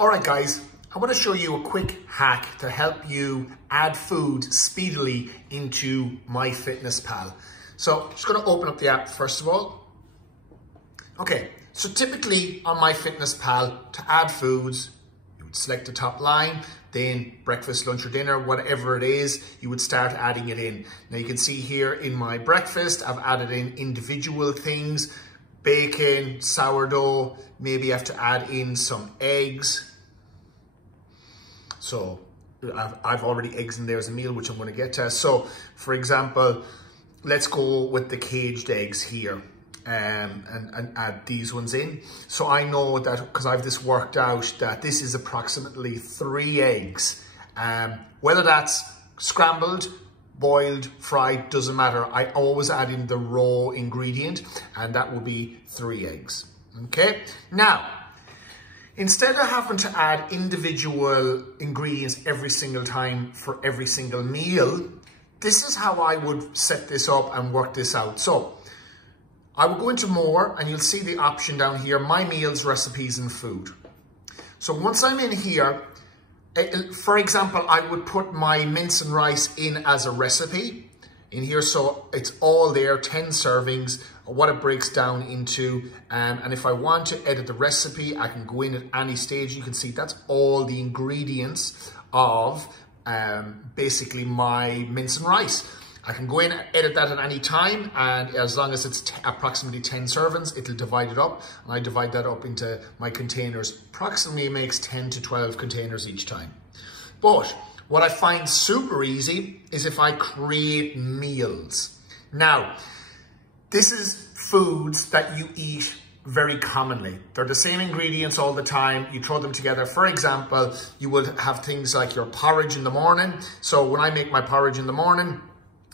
All right, guys, I want to show you a quick hack to help you add food speedily into MyFitnessPal. So I'm just going to open up the app first of all. Okay, so typically on MyFitnessPal, to add foods, you would select the top line, then breakfast, lunch or dinner, whatever it is, you would start adding it in. Now you can see here in my breakfast, I've added in individual things, bacon, sourdough, maybe I have to add in some eggs. So I've already eggs in there as a meal, which I'm going to get to. So for example, let's go with the caged eggs here and add these ones in. So I know that because I've this worked out that this is approximately 3 eggs. Whether that's scrambled, boiled, fried, doesn't matter. I always add in the raw ingredient and that will be 3 eggs. Okay, now, instead of having to add individual ingredients every single time for every single meal, this is how I would set this up and work this out. So I will go into more and you'll see the option down here, My Meals, Recipes and Food. So once I'm in here, for example, I would put my mince and rice in as a recipe in here. So it's all there, 10 servings, what it breaks down into. And if I want to edit the recipe, I can go in at any stage. You can see that's all the ingredients of basically my mince and rice. I can go in and edit that at any time, and as long as it's approximately 10 servings, it'll divide it up, and I divide that up into my containers. Approximately makes 10 to 12 containers each time. But what I find super easy is if I create meals. Now, this is foods that you eat very commonly. They're the same ingredients all the time. You throw them together. For example, you will have things like your porridge in the morning. So when I make my porridge in the morning,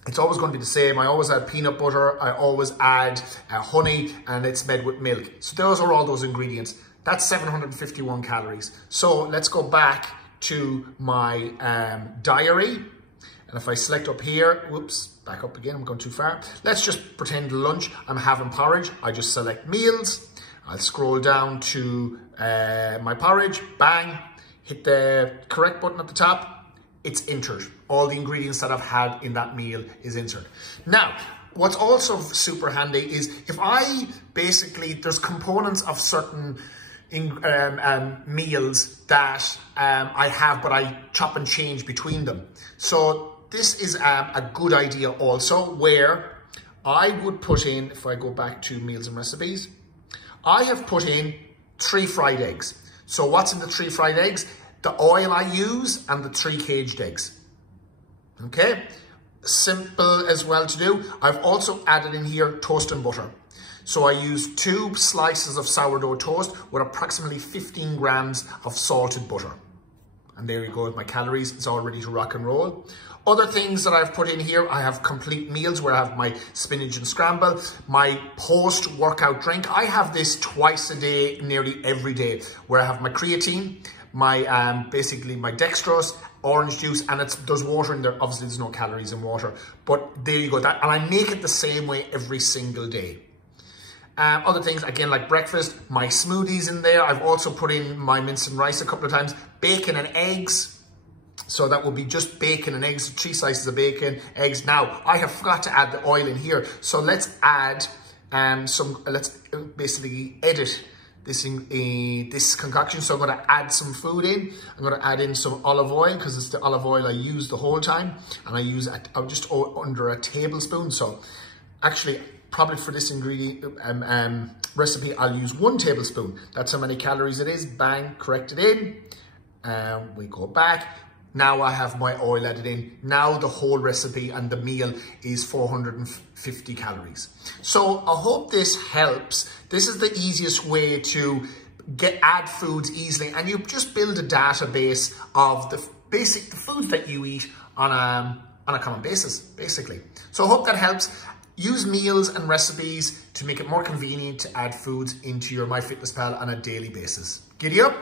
it's always going to be the same. I always add peanut butter. I always add honey, and it's made with milk. So those are all those ingredients. That's 751 calories. So let's go back to my diary. And if I select up here, whoops, back up again, I'm going too far. Let's just pretend lunch, I'm having porridge. I just select meals. I'll scroll down to my porridge, bang, hit the correct button at the top. It's entered. All the ingredients that I've had in that meal is entered. Now, what's also super handy is if I basically, there's components of certain meals that I have, but I chop and change between them. So this is a good idea also, where I would put in, if I go back to meals and recipes, I have put in 3 fried eggs. So what's in the 3 fried eggs? The oil I use and the 3 caged eggs. Okay, simple as well to do. I've also added in here toast and butter. So I use 2 slices of sourdough toast with approximately 15 grams of salted butter. And there you go with my calories. It's all ready to rock and roll. Other things that I've put in here, I have complete meals where I have my spinach and scramble, my post-workout drink. I have this twice a day, nearly every day, where I have my creatine, my basically my dextrose, orange juice, and there's water in there. Obviously there's no calories in water, but there you go. And I make it the same way every single day. Other things, again, like breakfast, my smoothies in there. I've also put in my mince and rice a couple of times, bacon and eggs. So that will be just bacon and eggs, 3 slices of bacon, eggs. Now, I have forgot to add the oil in here. So let's add let's basically edit this concoction. So I'm going to add some food in. I'm going to add in some olive oil because it's the olive oil I use the whole time. And I use just under a tablespoon. So actually, probably for this ingredient recipe, I'll use 1 tablespoon. That's how many calories it is. Bang, correct it in. We go back. Now I have my oil added in. Now the whole recipe and the meal is 450 calories. So I hope this helps. This is the easiest way to add foods easily, and you just build a database of the foods that you eat on a common basis, basically. So I hope that helps. Use meals and recipes to make it more convenient to add foods into your MyFitnessPal on a daily basis. Giddy up!